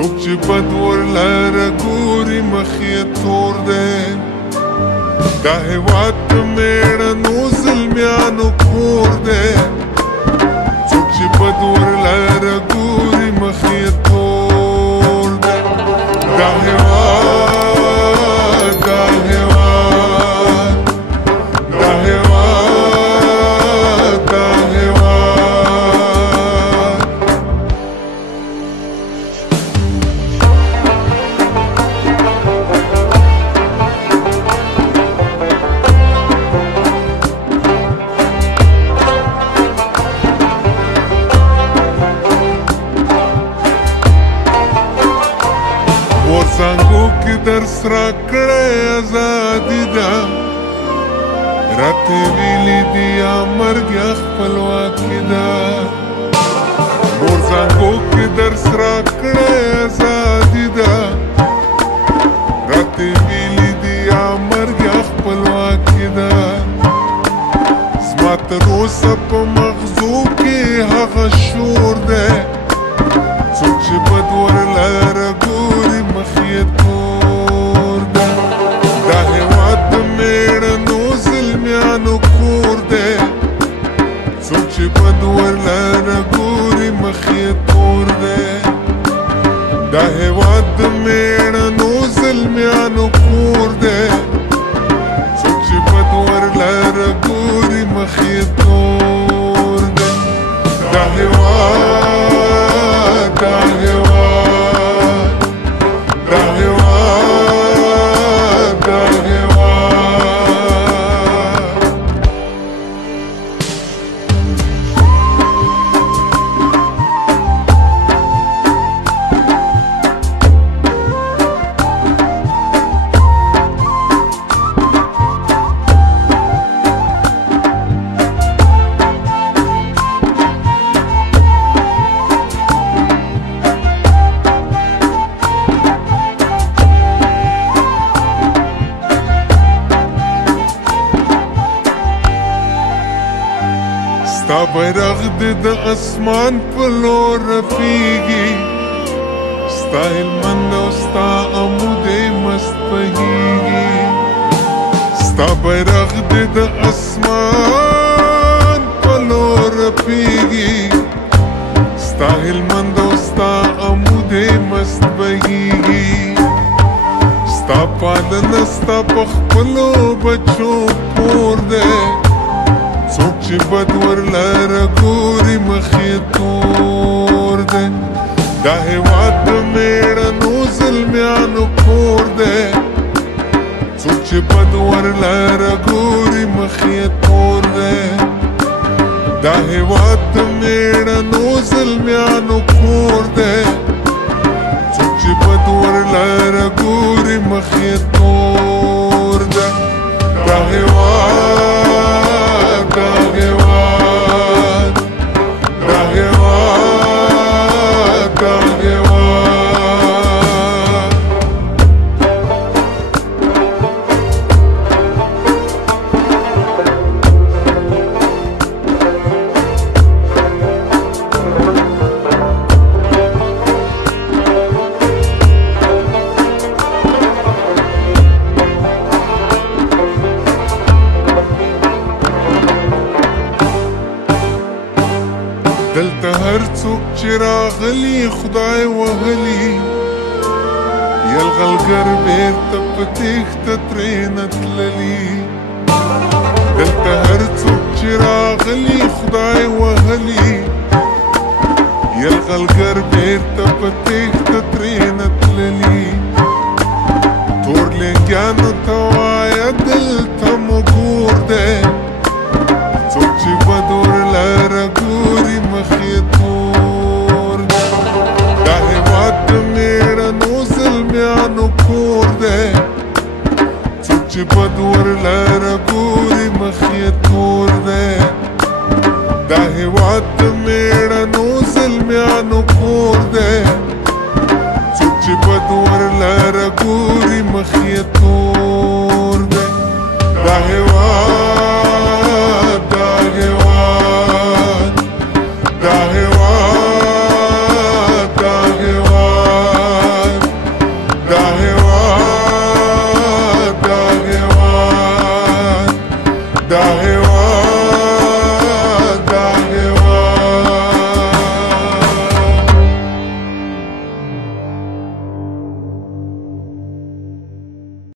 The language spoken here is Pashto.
څوک چې بد ورلره ګوري مخ یې تور دی دا هېواد د مېړنو زلمیانو کور دی څوک چې بد ورلره ګوري مخ یې تور دی دا هېواد دا هېواد دا هېواد دا هېواد څانګو کې درس راکړی ازادي ده راته ویلي دي یا مرګ یا خپلواکي ده مور څانګو کې درس راکړی ازادي ده راته ویلي دي یا مرګ یا خپلواکي ده زما تر اوسه په مغزو کې هغه شور دی څوک چې بد ورلره ګوري مخ یې تور دی دا هېواد د مېړنو زلمیانو کور دی څوک چې بد ورلره ګوري مخ یې تور دی دا هېواد د مېړنو زلمیانو کور دی څوک چې بد ورلره ګوري مخ یې تور دی دا هېواد دا هېواد دا هېواد دا هېواد ستا بیرغ دې د اسمان په لور رپیږي ستا هلمند او ستا امو دې مست بهیږي ستا بیرغ دې د اسمان په لور رپیږي ستا هلمند او ستا امو دې مست بهیږي ستا پالنه ستا په خپلو بچو پور دی څوک چې بد ورلره ګوري مخ یې تور دی دا هېواد د مېړنو زلمیانو کور دی څوک چې بد ورلره ګوري مخ یې تور دی دا هېواد د مېړنو زلمیانو کور دی څوک چې بد ورلره ګوري مخ یې تور دی دا هېواد دا هېواد دا هېواد دا هېواد دلته هر څوک چې راغلی خدای وهلی یلغلګر بیرته په تېښته ترېنه تللي دلته هر څوک چې راغلی خدای وهلی یلغلګر بیرته په تېښته ترېنه تللي تور لنګیانو ته وایه دلته مو ګور دی څوک چې بد ورلره ګوري مخ یې تور دی دا هېواد د مېړنو زلمیانو کور دی څوک چې بد ورلره ګوري مخ یې تور دی دا هېواد د مېړنو زلمیانو کور دی څوک چې بد ورلره ګوري